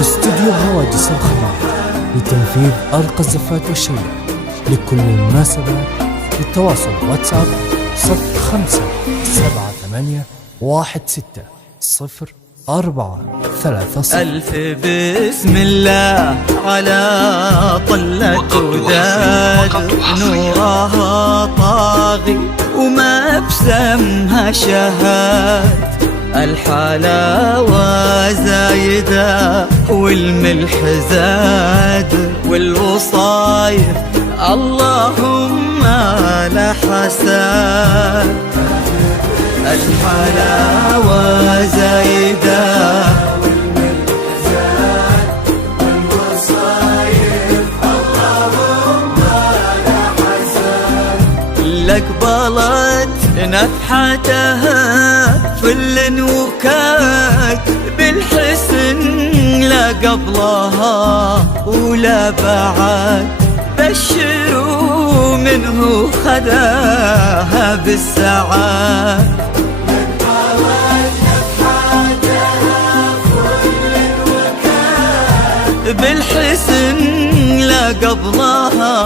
استوديو هواجس الخبر لتنفيذ أرقى الزفات والشيلات لكل المناسبات. للتواصل واتساب 0578160430. ألف بسم الله على طلة وداد، نورها طاغي وما بسمها شهاد، الحلاوة زايدة والملح زاد، والوصايف اللهم لا حساد، الحلاوة زايدة والملح زاد، والوصايف اللهم لا حساد، لقبلت نفحتها فل وكاد، بالحسن لا قبلها ولا بعد، بشروا منه خذاها بالسعاد، لقبلت نفحتها فل وكاد، بالحسن لا قبلها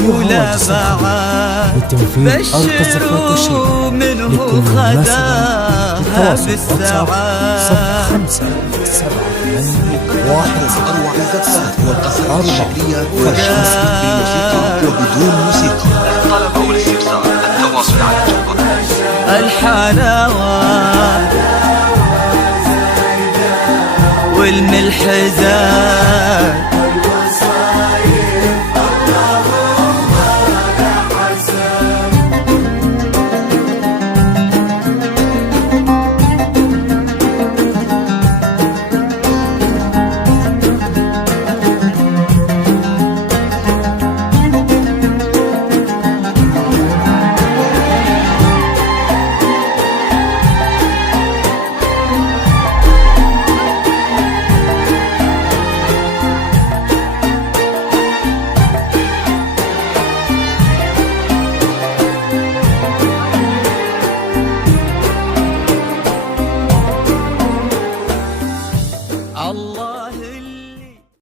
ولا بعد، بشروا منه خذاها بالسعاد. 57816 والقصائد الشعرية والشعر بالموسيقى وبدون موسيقى. للطلب أو الاستفسار التواصل على الجوال. الحلاوة والملح زاد،